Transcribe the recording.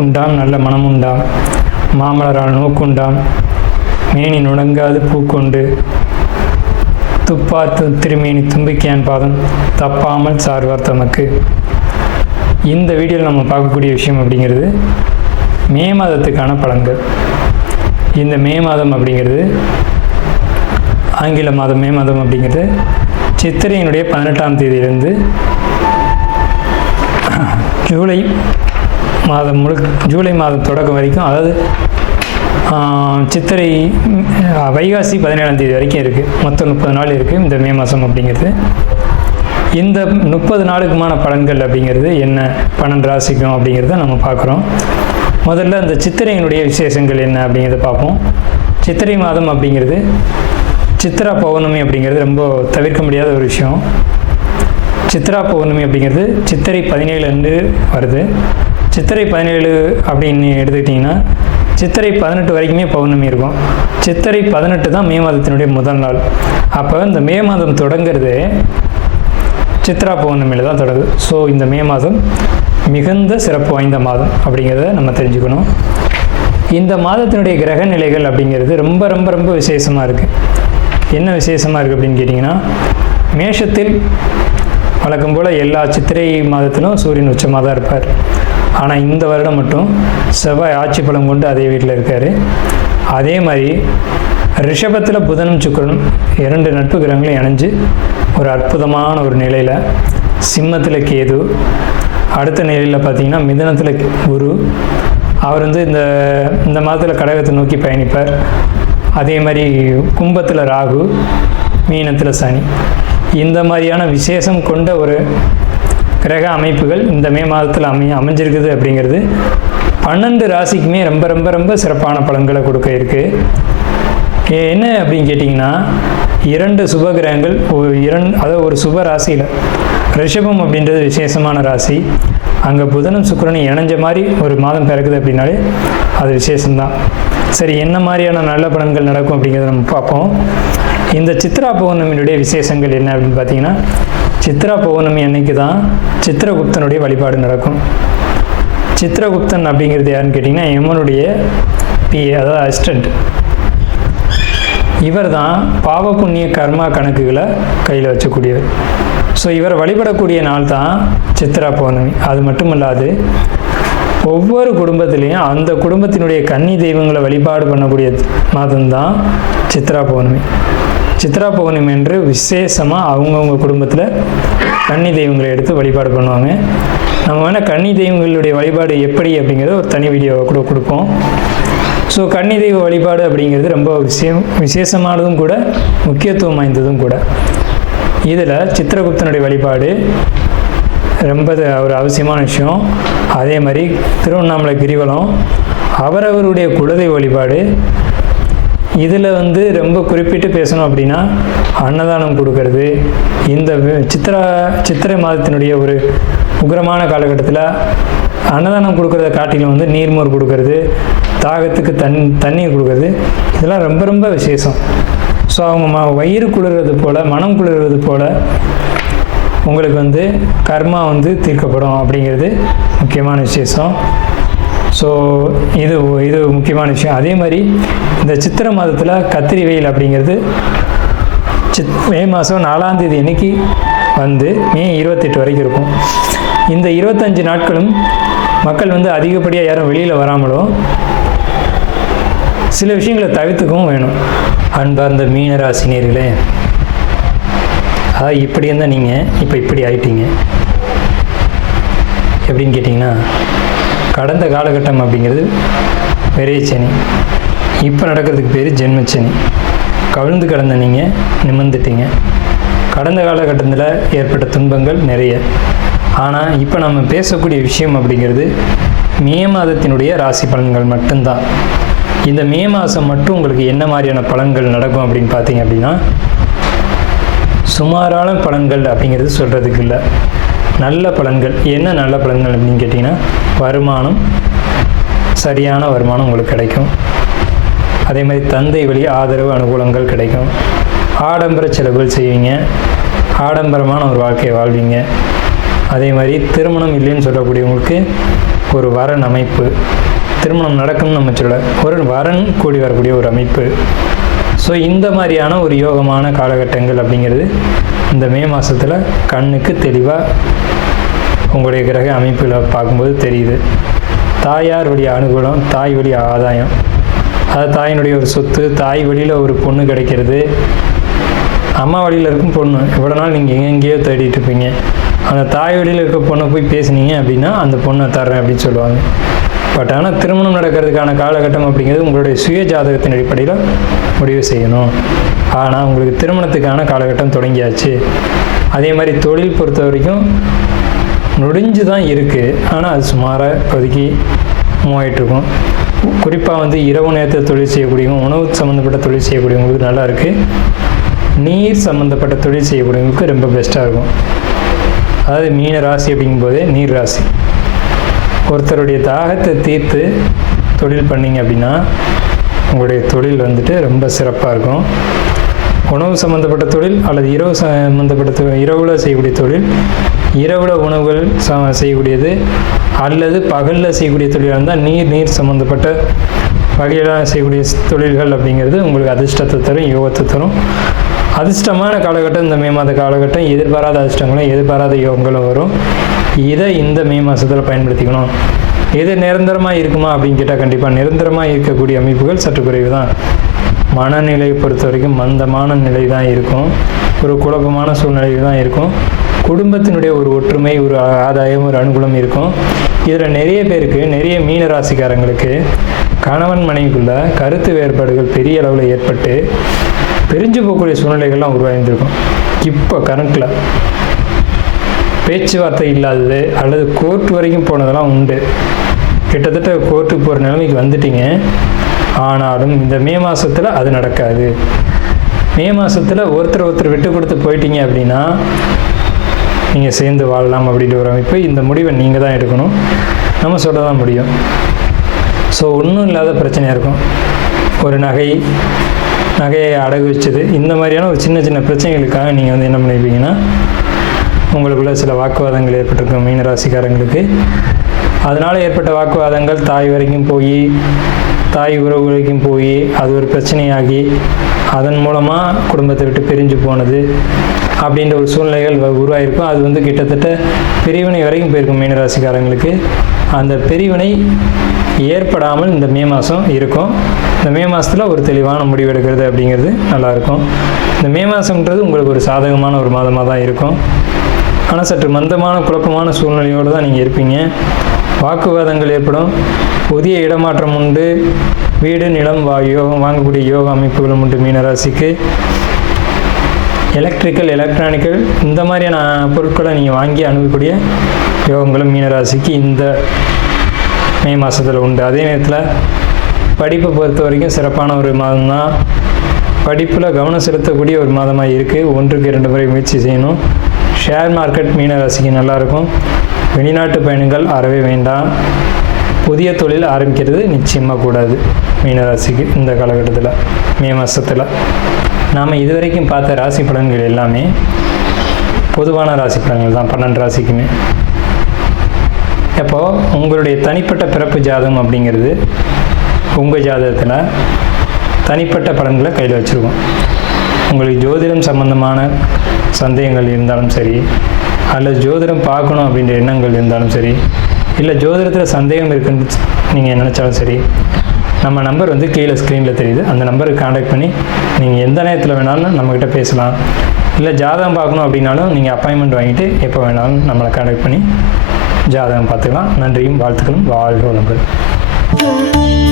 நாக்குண்டாம் நல்ல மனமுண்டாம், மாமலரால் நோக்குண்டாம், மேனி நுடங்காது பூக்கொண்டு, துப்பாத்து திருமேனி தும்பிக்கையான் பாதம் தப்பாமல் சார்வார் தமக்கு. இந்த வீடியோவில் நம்ம பார்க்கக்கூடிய விஷயம் அப்படிங்கிறது மே மாதத்துக்கான பலன்கள். இந்த மே மாதம் அப்படிங்கிறது ஆங்கில மாதம். மே மாதம் அப்படிங்கிறது சித்திரையினுடைய 18ஆம் தேதியிலிருந்து ஜூலை மாதம் ஜூலை மாதம் தொடக்கம் வரைக்கும், அதாவது சித்திரை வைகாசி 17ஆம் தேதி வரைக்கும் இருக்குது. மொத்தம் 30 நாள் இருக்குது இந்த மே மாதம் அப்படிங்கிறது. இந்த 30 நாளுக்குமான பலன்கள் அப்படிங்கிறது என்ன, 12 ராசிக்கும் அப்படிங்கிறத நம்ம பார்க்குறோம். முதல்ல அந்த சித்திரையினுடைய விசேஷங்கள் என்ன அப்படிங்கிறத பார்ப்போம். சித்திரை மாதம் அப்படிங்கிறது சித்ரா பௌர்ணமி அப்படிங்கிறது ரொம்ப தவிர்க்க முடியாத ஒரு விஷயம். சித்ரா பௌர்ணமி அப்படிங்கிறது சித்திரை 17 அன்று வருது. சித்திரை 17 அப்படின்னு எடுத்துக்கிட்டிங்கன்னா சித்திரை 18 வரைக்குமே பௌர்ணமி இருக்கும். சித்திரை 18 தான் மே மாதத்தினுடைய முதல் நாள். அப்போ இந்த மே மாதம் தொடங்கிறது சித்ரா பௌர்ணமியில் தான் தொடங்குது. ஸோ இந்த மே மாதம் மிகுந்த சிறப்பு வாய்ந்த மாதம் அப்படிங்கிறத நம்ம தெரிஞ்சுக்கணும். இந்த மாதத்தினுடைய கிரக நிலைகள் அப்படிங்கிறது ரொம்ப ரொம்ப ரொம்ப விசேஷமாக இருக்குது. என்ன விசேஷமாக இருக்குது அப்படின்னு கேட்டிங்கன்னா, மேஷத்தில் வழக்கம் போல் எல்லா சித்திரை மாதத்திலும் சூரியன் உச்சமாக தான் இருப்பார். ஆனால் இந்த வருடம் மட்டும் செவ்வாய் ஆட்சி பலம் கொண்டு அதே வீட்டில் இருக்கார். அதே மாதிரி ரிஷபத்தில் புதனும் சுக்கிரனும் 2 நட்பு கிரகங்களும் இணைஞ்சு ஒரு அற்புதமான ஒரு நிலையில், சிம்மத்தில் கேது, அடுத்த நிலையில் பார்த்திங்கன்னா மிதுனத்தில் குரு, அவர் இந்த மாதத்தில் கடகத்தை நோக்கி பயணிப்பார். அதே மாதிரி கும்பத்தில் ராகு, மீனத்தில் சனி. இந்த மாதிரியான விசேஷம் கொண்ட ஒரு கிரக அமைப்புகள் இந்த மே மாதத்தில் அமைஞ்சிருக்குது அப்படிங்கிறது 12 ராசிக்குமே ரொம்ப ரொம்ப ரொம்ப சிறப்பான பலன்களை கொடுக்க இருக்குது. என்ன அப்படின்னு கேட்டிங்கன்னா, 2 சுப கிரகங்கள் அதாவது ஒரு சுப ராசியில், ரிஷபம் அப்படின்றது விசேஷமான ராசி, அங்கே புதனும் சுக்கிரனும் இணைஞ்ச மாதிரி ஒரு மாதம் பிறக்குது அப்படின்னாலே அது விசேஷம்தான். சரி, என்ன மாதிரியான நல்ல பலன்கள் நடக்கும் அப்படிங்கிறத நம்ம பார்ப்போம். இந்த சித்ரா பௌர்ணமியினுடைய விசேஷங்கள் என்ன அப்படின்னு பார்த்தீங்கன்னா, சித்ரா பௌர்ணமி அன்னைக்கு தான் சித்திரகுப்தனுடைய வழிபாடு நடக்கும். சித்திரகுப்தன் அப்படிங்கிறது யாருன்னு கேட்டிங்கன்னா, யமனுடைய பிஏ, அதாவது அசிஸ்டண்ட். இவர் தான் பாவ புண்ணிய கர்மா கணக்குகளை கையில் வச்சக்கூடியவர். ஸோ இவரை வழிபடக்கூடிய நாள் தான் சித்ரா பௌர்ணமி. அது மட்டும் இல்லாது ஒவ்வொரு குடும்பத்திலையும் அந்த குடும்பத்தினுடைய கன்னி தெய்வங்களை வழிபாடு பண்ணக்கூடிய மாதம்தான் சித்ரா பௌர்ணமி. சித்ரா பௌர்ணமி என்று விசேஷமாக அவங்கவுங்க குடும்பத்தில் கன்னி தெய்வங்களை எடுத்து வழிபாடு பண்ணுவாங்க. நம்ம வேணால் கன்னி தெய்வங்களுடைய வழிபாடு எப்படி அப்படிங்கிறத ஒரு தனி வீடியோவை கூட கொடுப்போம். ஸோ கன்னி தெய்வ வழிபாடு அப்படிங்கிறது ரொம்ப விசேஷமானதும் கூட, முக்கியத்துவம் வாய்ந்ததும் கூட. இதில் சித்திரகுப்தனுடைய வழிபாடு ரொம்ப ஒரு அவசியமான விஷயம். அதே மாதிரி திருவண்ணாமலை கிரிவலம், அவரவருடைய குலதெய்வ வழிபாடு. இதில் ரொம்ப குறிப்பிட்டு பேசணும் அப்படின்னா அன்னதானம் கொடுக்கறது. இந்த சித்திரை மாதத்தினுடைய ஒரு உக்கிரமான காலகட்டத்தில் அன்னதானம் கொடுக்கறத காட்டிலும் நீர்மோர் கொடுக்கறது, தாகத்துக்கு தண்ணீர் கொடுக்கறது, இதெல்லாம் ரொம்ப ரொம்ப விசேஷம். ஸோ அவங்க வயிறு குளிர்றது போல், மனம் குளிர்றது போல் உங்களுக்கு கர்மா தீர்க்கப்படும் அப்படிங்கிறது முக்கியமான விசேஷம். ஸோ இது முக்கியமான விஷயம். அதே மாதிரி இந்த சித்திரை மாதத்தில் கத்திரி வெயில் அப்படிங்கிறது மே மாதம் 4ஆம் தேதி அன்னைக்கு மே 28 வரைக்கும் இருக்கும். இந்த 25 நாட்களும் மக்கள் அதிகப்படியாக யாரும் வெளியில் வராமலும் சில விஷயங்களை தவிர்த்துக்கவும் வேணும். அன்பார்ந்த மீனராசினியர்களே, அதாவது இப்படி இருந்தால் நீங்கள் இப்போ இப்படி ஆயிட்டீங்க. எப்படின்னு கேட்டிங்கன்னா, கடந்த காலகட்டம் அப்படிங்கிறது விரைச்சனி, இப்போ நடக்கிறதுக்கு பேர் ஜென்மச்சனி. கவிழ்ந்து கடந்த நீங்கள் நிமிர்ந்துட்டீங்க. கடந்த காலகட்டத்தில் ஏற்பட்ட துன்பங்கள் நிறைய. ஆனால் இப்போ நம்ம பேசக்கூடிய விஷயம் அப்படிங்கிறது மே மாதத்தினுடைய ராசி பலன்கள் மட்டும்தான். இந்த மே மாதம் மட்டும் உங்களுக்கு என்ன மாதிரியான பலன்கள் நடக்கும் அப்படின்னு பார்த்தீங்க அப்படின்னா, சுமாரான பலன்கள் அப்படிங்கிறது சொல்கிறதுக்கு இல்லை, நல்ல பலன்கள். என்ன நல்ல பலன்கள் அப்படின்னு கேட்டிங்கன்னா, வருமானம், சரியான வருமானம் உங்களுக்கு கிடைக்கும். அதே மாதிரி தந்தை வழி ஆதரவு அனுகூலங்கள் கிடைக்கும். ஆடம்பர செலவுகள் செய்வீங்க, ஆடம்பரமான ஒரு வாழ்க்கையை வாழ்வீங்க. அதே மாதிரி திருமணம் இல்லைன்னு சொல்லக்கூடியவங்களுக்கு ஒரு வரன் அமைப்பு, திருமணம் நடக்கும்னு நம்ம சொல்ல, ஒரு வரன் கூடி வரக்கூடிய ஒரு அமைப்பு. ஸோ இந்த மாதிரியான ஒரு யோகமான காலகட்டங்கள் அப்படிங்கிறது இந்த மே மாதத்தில் கண்ணுக்கு தெளிவாக உங்களுடைய கிரக அமைப்பில் பார்க்கும்போது தெரியுது. தாயார் வழி அனுகூலம், தாய் வழி ஆதாயம், அதாவது தாயினுடைய ஒரு சொத்து, தாய் வழியில் ஒரு பொண்ணு கிடைக்கிறது. அம்மா வழியில் இருக்கும் பொண்ணு இவ்வளோ நாள் நீங்கள் எங்கேயோ தேடிட்டு இருப்பீங்க, அந்த தாய் வழியில் இருக்க பொண்ணை போய் பேசுனீங்க அப்படின்னா அந்த பொண்ணை தர்றேன் அப்படின்னு சொல்லுவாங்க. பட் ஆனால் திருமணம் நடக்கிறதுக்கான காலகட்டம் அப்படிங்கிறது உங்களுடைய சுய ஜாதகத்தின் அடிப்படையில் முடிவு செய்யணும். ஆனால் உங்களுக்கு திருமணத்துக்கான காலகட்டம் தொடங்கியாச்சு. அதே மாதிரி தொழில் பொறுத்த வரைக்கும் முடிஞ்சு தான் இருக்குது, ஆனால் அது சுமாராக இப்போதைக்கு மூவாயிட்ருக்கும். குறிப்பாக இரவு நேரத்தில் தொழில் செய்யக்கூடியவங்க, உணவு சம்மந்தப்பட்ட தொழில் செய்யக்கூடியவங்களுக்கு நல்லா இருக்குது. நீர் சம்மந்தப்பட்ட தொழில் செய்யக்கூடியவங்களுக்கு ரொம்ப பெஸ்ட்டாக இருக்கும். அதாவது மீன ராசி அப்படிங்கும்போதே நீர் ராசி. ஒருத்தருடைய தாகத்தை தீர்த்து தொழில் பண்ணிங்க அப்படின்னா உங்களுடைய தொழில் ரொம்ப சிறப்பாக இருக்கும். உணவு சம்மந்தப்பட்ட தொழில் அல்லது இரவு சம்மந்தப்பட்ட இரவில் செய்யக்கூடிய தொழில், இரவில் உணவுகள் செய்யக்கூடியது அல்லது பகலில் செய்யக்கூடிய தொழிலாக இருந்தால் நீர் சம்மந்தப்பட்ட வகையிலான செய்யக்கூடிய தொழில்கள் அப்படிங்கிறது உங்களுக்கு அதிர்ஷ்டத்தை தரும், யோகத்தை தரும். அதிர்ஷ்டமான காலகட்டம் இந்த மே மாத காலகட்டம். எதிர்பாராத அதிர்ஷ்டங்களும் எதிர்பாராத யோகங்களும் வரும். இதை இந்த மே மாதத்தில் பயன்படுத்திக்கணும். எது நிரந்தரமாக இருக்குமா அப்படின்னு கேட்டால் கண்டிப்பாக நிரந்தரமாக இருக்கக்கூடிய அமைப்புகள் சற்று குறைவு தான். மனநிலையை பொறுத்த வரைக்கும் மந்தமான நிலை தான் இருக்கும், ஒரு குழப்பமான சூழ்நிலை தான் இருக்கும். குடும்பத்தினுடைய ஒரு ஒற்றுமை, ஒரு ஆதாயம், ஒரு அனுகூலம் இருக்கும். இதில் நிறைய பேருக்கு, நிறைய மீன ராசிக்காரங்களுக்கு கணவன் மனைவிக்குள்ள கருத்து வேறுபாடுகள் பெரிய அளவில் ஏற்பட்டு பிரிஞ்சு போகக்கூடிய சூழ்நிலைகள்லாம் உருவாகியிருக்கும். இப்போ கரண்ட்டில் பேச்சுவார்த்தை இல்லாதது அல்லது கோர்ட் வரைக்கும் போனதெல்லாம் உண்டு. கிட்டத்தட்ட கோர்ட்டுக்கு போகிற நிலைமைக்கு வந்துட்டீங்க. ஆனாலும் இந்த மே மாதத்தில் அது நடக்காது. மே மாதத்தில் ஒருத்தர் விட்டு கொடுத்து போயிட்டீங்க அப்படின்னா நீங்கள் சேர்ந்து வாழலாம் அப்படின்ற ஒரு அமைப்பு. இந்த முடிவை நீங்கள் தான் எடுக்கணும், நம்ம சொல்ல தான் முடியும். ஸோ ஒன்றும் இல்லாத பிரச்சனையாக இருக்கும். ஒரு நகையை அடகு வச்சது, இந்த மாதிரியான ஒரு சின்ன சின்ன பிரச்சனைகளுக்காக நீங்கள் என்ன பண்ணிப்பீங்கன்னா உங்களுக்குள்ள சில வாக்குவாதங்கள் ஏற்பட்டிருக்கும் மீனராசிக்காரங்களுக்கு. அதனால் ஏற்பட்ட வாக்குவாதங்கள் தாய் வரைக்கும் போய், தாய் உறவு வரைக்கும் போய் அது ஒரு பிரச்சனையாகி அதன் மூலமாக குடும்பத்தை விட்டு பிரிஞ்சு போனது அப்படின்ற ஒரு சூழ்நிலைகள் உருவாயிருக்கும். அது கிட்டத்தட்ட பிரிவினை வரைக்கும் போயிருக்கும் மீனராசிக்காரங்களுக்கு. அந்த பிரிவினை ஏற்படாமல் இந்த மே மாதம் இருக்கும். இந்த மே மாதத்தில் ஒரு தெளிவான முடிவு எடுக்கிறது அப்படிங்கிறது நல்லாயிருக்கும். இந்த மே மாதம்ன்றது உங்களுக்கு ஒரு சாதகமான ஒரு மாதமாக தான் இருக்கும். ஆனால் சற்று மந்தமான குழப்பமான சூழ்நிலையோடு தான் நீங்கள் இருப்பீங்க. வாக்குவாதங்கள் ஏற்படும். புதிய இடமாற்றம் உண்டு. வீடு, நிலம், யோகம் வாங்கக்கூடிய யோக அமைப்புகளும் உண்டு மீனராசிக்கு. எலக்ட்ரிக்கல், எலக்ட்ரானிக்கல் இந்த மாதிரியான பொருட்களை நீங்கள் வாங்கி அணுகக்கூடிய யோகங்களும் மீனராசிக்கு இந்த மே மாதத்தில் உண்டு. அதே நேரத்தில் படிப்பை பொறுத்த வரைக்கும் சிறப்பான ஒரு மாதம் தான். படிப்பில் கவனம் செலுத்தக்கூடிய ஒரு மாதமாக இருக்குது. 1-2 முறை முயற்சி செய்யணும். ஷேர் மார்க்கெட் மீனராசிக்கு நல்லாயிருக்கும். வெளிநாட்டு பயணங்கள் அறவே வேண்டாம். புதிய தொழில் ஆரம்பிக்கிறது நிச்சயமாக கூடாது மீனராசிக்கு இந்த காலகட்டத்தில், மே மாதத்தில். நாம் இதுவரைக்கும் பார்த்த ராசி பலன்கள் எல்லாமே பொதுவான ராசி பலன்கள் தான், 12 ராசிக்குமே. அப்போது உங்களுடைய தனிப்பட்ட பிறப்பு ஜாதகம் அப்படிங்கிறது உங்கள் ஜாதகத்தில் தனிப்பட்ட பலன்களை கையில் வச்சுருக்கோம். உங்களுக்கு ஜோதிடம் சம்பந்தமான சந்தேகங்கள் இருந்தாலும் சரி, அல்லது ஜோதிடம் பார்க்கணும் அப்படின்ற எண்ணங்கள் இருந்தாலும் சரி, இல்லை ஜோதிடத்தில் சந்தேகம் இருக்குன்னு நீங்கள் நினச்சாலும் சரி, நம்ம நம்பர் கீழே ஸ்க்ரீனில் தெரியுது. அந்த நம்பருக்கு காண்டாக்ட் பண்ணி நீங்கள் எந்த நேரத்தில் வேணாலும் நம்மக்கிட்ட பேசலாம். இல்லை ஜாதகம் பார்க்கணும் அப்படின்னாலும் நீங்கள் அப்பாயின்மெண்ட் வாங்கிட்டு எப்போ வேணாலும் நம்மளை காண்டாக்ட் பண்ணி ஜாதகம் பார்த்துக்கலாம். நன்றியும் வாழ்த்துக்களும். வாழ்க வளமுடன்.